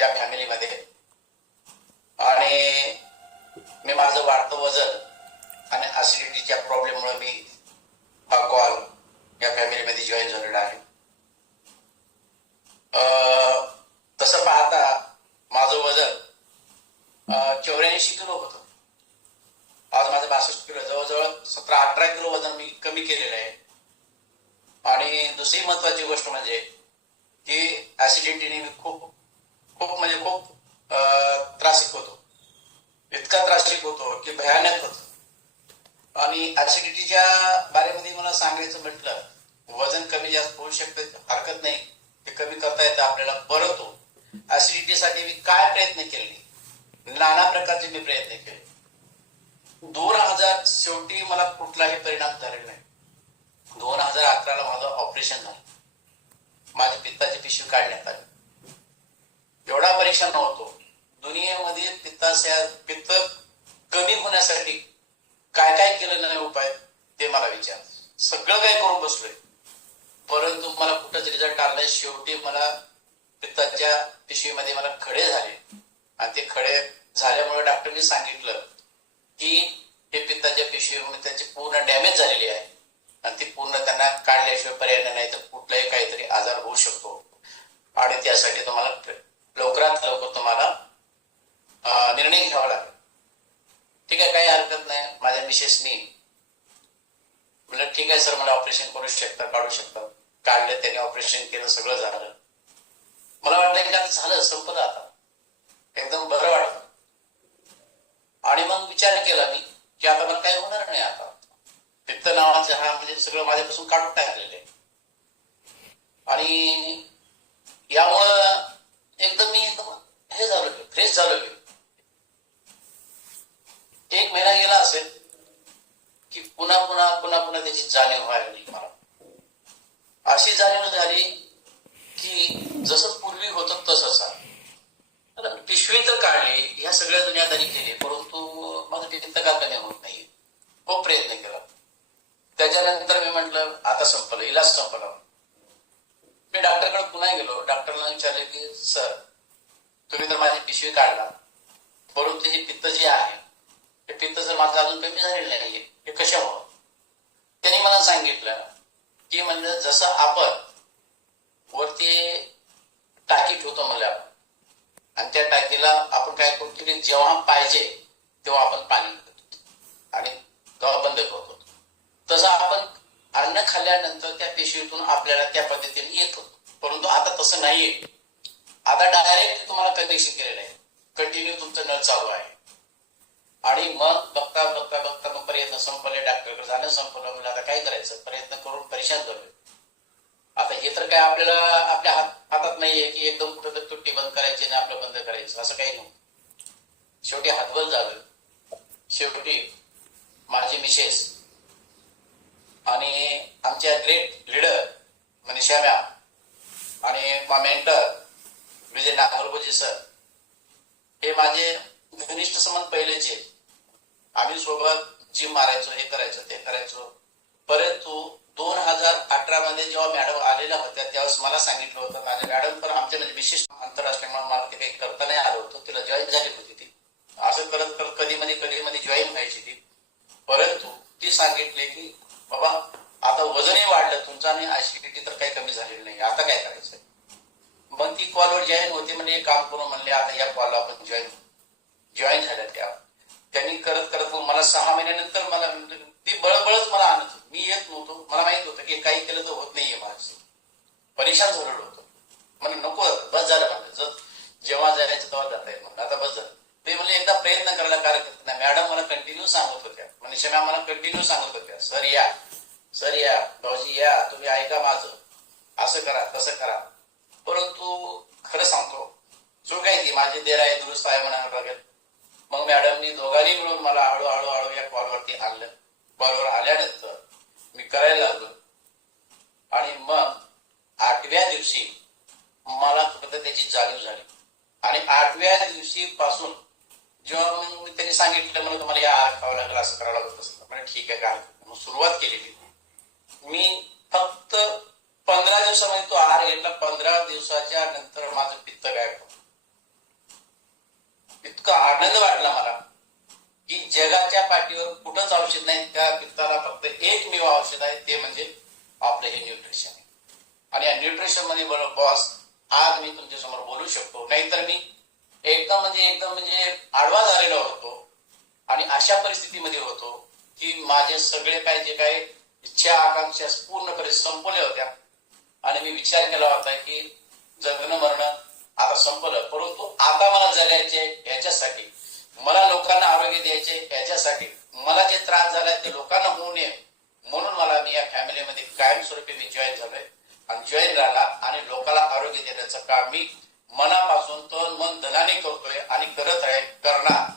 या फॅमिलीमध्ये, आणि मी माझं वाढतं वजन आणि ऍसिडिटीच्या प्रॉब्लेममुळे मी हा कॉल या फॅमिलीमध्ये जॉईन झालेला आहे. तसं पाहता माझं वजन 84 किलो होतं. आज माझं 62 किलो, जवळजवळ 17-18 किलो वजन मी कमी केलेलं आहे. आणि दुसरी महत्वाची गोष्ट म्हणजे की ऍसिडिटीने मी खूप त्रासिक होतो. इतका त्रासिक होतो की भयानक होतो. आणि ऍसिडिटीच्या बारेमध्ये मला सांगायचं म्हटलं, वजन कमी जास्त होऊ शकतं, हरकत नाही, ते कमी करता येतं आपल्याला. परंतु ऍसिडिटीसाठी मी काय प्रयत्न केले, नाना प्रकारचे मी प्रयत्न केले. 2000 शेवटी मला कुठलाही परिणाम झालेला नाही. 2011ला माझं ऑपरेशन झालं, माझी पित्ताची पिशवी काढण्यात आली. एवढा परेशान होतो. दुनियेमध्ये पित्त कमी होण्यासाठी काय काय केलं नाही उपाय ते मला विचार. सगळं काय करून बसलोय, परंतु मला कुठंच रिझल्ट आला नाही. शेवटी मला पित्ताच्या पिशवीमध्ये मला खडे झाले, आणि ते खडे झाल्यामुळे डॉक्टरने सांगितलं की हे पित्ताच्या पिशवीमध्ये त्याची पूर्ण डॅमेज झालेली आहे, आणि ती पूर्ण त्यांना काढल्याशिवाय पर्याय नाही, तर कुठलाही काहीतरी आजार होऊ शकतो. आणि त्यासाठी तुम्हाला लवकरात लवकर तुम्हाला निर्णय घ्यावा लागेल. ठीक आहे, काही हरकत नाही. माझ्या मिसेसनी म्हणलं ठीक आहे सर, मला ऑपरेशन करू शकता, काढू शकता. काढलं, त्याने ऑपरेशन केलं, सगळं झालं. मला वाटलं की आता झालं, संपलं, आता एकदम बरं वाटलं. आणि मग विचार केला मी की आता मला काही होणार नाही. आता पित्त नावाचं हा म्हणजे सगळं माझ्यापासून काढून टाकलेलं आहे. आणि यामुळं एकदम मी हे झालो, फ्रेश झालो. 1 महिना गेला असेल की पुन्हा त्याची जाणीव व्हायला मला. अशी जाणीव झाली की जसं पूर्वी होतं तसंच आहे. पिशवी तर काढली, ह्या सगळ्या दुनियादारी केली, परंतु माझं पित्त का कमी होत नाही. खूप प्रयत्न केला. त्याच्यानंतर मी म्हटलं आता संपलं, इलाज संपला. मी डॉक्टरकडे पुन्हा गेलो. डॉक्टरला विचारले की सर, तुम्ही तर माझी पिशवी काढला, परंतु हे पित्त जे आहे, हे पित्त जर माझं अजून कमी झालेलं नाहीये, हे कशामुळं? त्यांनी मला सांगितलं की म्हणजे जसं आपण वरती टाकी ठेवतो म्हणलं आपण, आणि त्या टाकीला आपण काय करतो की जेव्हा पाहिजे तेव्हा आपण पाणी घेतो आणि तेव्हा बंद करतो, तसं आपण अन्न खाल्ल्यानंतर त्या पिशवीतून आपल्याला त्या पद्धतीने येतो. परंतु आता तसं नाहीये. आता डायरेक्ट तुम्हाला कनेक्शन केलेलं आहे, कंटिन्यू तुमचं नळ चालू आहे. आणि मग बघता मग प्रयत्न संपले, डॉक्टरकडे जाणं संपलं. म्हणजे आता काय करायचं, प्रयत्न करून परेशान झालोय. आता हे तर काय आपल्याला आपल्या हातात नाहीये की एकदम कुठं तर तुट्टी बंद करायची आणि आपलं बंद करायचं, असं काही नाही. शेवटी हातबल झालं. शेवटी माझी मिसेस आणि आमच्या ग्रेट लीडर मनीषा मॅम आणि मेंटर विजय नागरगोजी सर, हे माझे घनिष्ठ संबंध पहिलेचे. आम्ही सोबत जिम मारायचो, हे करायचो, ते करायचो. परंतु 2018 मध्ये जेव्हा मॅडम आलेल्या होत्या त्यावेळेस मला सांगितलं होतं, माझ्या मॅडम पण आमच्या म्हणजे विशेष आंतरराष्ट्रीय मला ते काही करता नाही आलं होतं. तिला जॉईन झाली होती ती. असं करत कधी मध्ये जॉईन व्हायची ती. परंतु ती सांगितले की बाबा आता वजनही वाढलं तुमचं आणि ऍसिडिटी तर काही कमी झालेली नाही, आता काय करायचंय. मग ती कॉलवर जॉईन होती. म्हणजे एक काम करून म्हणले आता या कॉलला आपण जॉईन झाल्या. त्यांनी करत मला 6 महिन्यानंतर मला ती बळबळच मला आणत. मी येत नव्हतो, मला माहित होतं की काही केलं तर होत नाहीये. माझं परेशान झालेलो होतो. म्हणजे नको, बस झालं म्हणलं, जेव्हा जायचं तेव्हा जाता येईल म्हणलं, आता बस झालं. ते म्हणजे एकदा प्रयत्न करायला कारण नाही. मॅडम मला कंटिन्यू सांगत होत्या, मनीषा मॅम मला कंटिन्यू सांगत होत्या, सर या भाऊजी या, तुम्ही ऐका माझं, असं करा तसं करा. परंतु खरं सांगतो, चूक आहे ती माझी, देर आहे दुरुस्त आहे म्हणावं लागेल. मग मॅडमनी दोघांनी मिळून मला हळूहळू या कॉलवरती आणलं. कॉलवर आल्यानंतर मी करायला लागलो. आणि मग 8व्या दिवशी मला फक्त त्याची जाणीव झाली. आणि 8व्या दिवशी पासून जेव्हा मग त्यांनी सांगितलं मला तुम्हाला या आहार खावं लागेल, असं करावं लागत असतं, म्हणजे ठीक आहे का. मग सुरुवात केली मी. फक्त 15 दिवसामध्ये तो आहार घेतला. 15 दिवसाच्या नंतर माझं पित्त गायब होतं. इतका आनंद वाटला मला की जगाच्या पाठीवर कुठंच औषध नाही, त्या पित्ताला फक्त एकमेव औषध आहे, ते म्हणजे आपलं हे न्यूट्रिशन आहे. आणि या न्यूट्रिशन मध्ये बॉस आज मी तुमच्या समोर बोलू शकतो, नाहीतर मी एकदम म्हणजे आडवा झालेलो होतो आणि अशा परिस्थितीमध्ये होतो की माझे सगळे काही जे काही इच्छा आकांक्षा पूर्णपणे संपल्या होत्या आणि मी विचार केला होता की जगणं मरणं आता संपलं, परंतु आता मला जगायचे याच्यासाठी, मला लोकांना आरोग्य द्यायचे याच्यासाठी, मला जे त्रास झालाय ते लोकांना होऊ नये म्हणून मला मी या फॅमिलीमध्ये कायमस्वरूपी मी जॉईन झालोय आणि जॉईन राहिला आणि लोकांना आरोग्य देण्याचं काम मी मनापासून तन मन धनाने करतोय आणि करत आहे, करणार.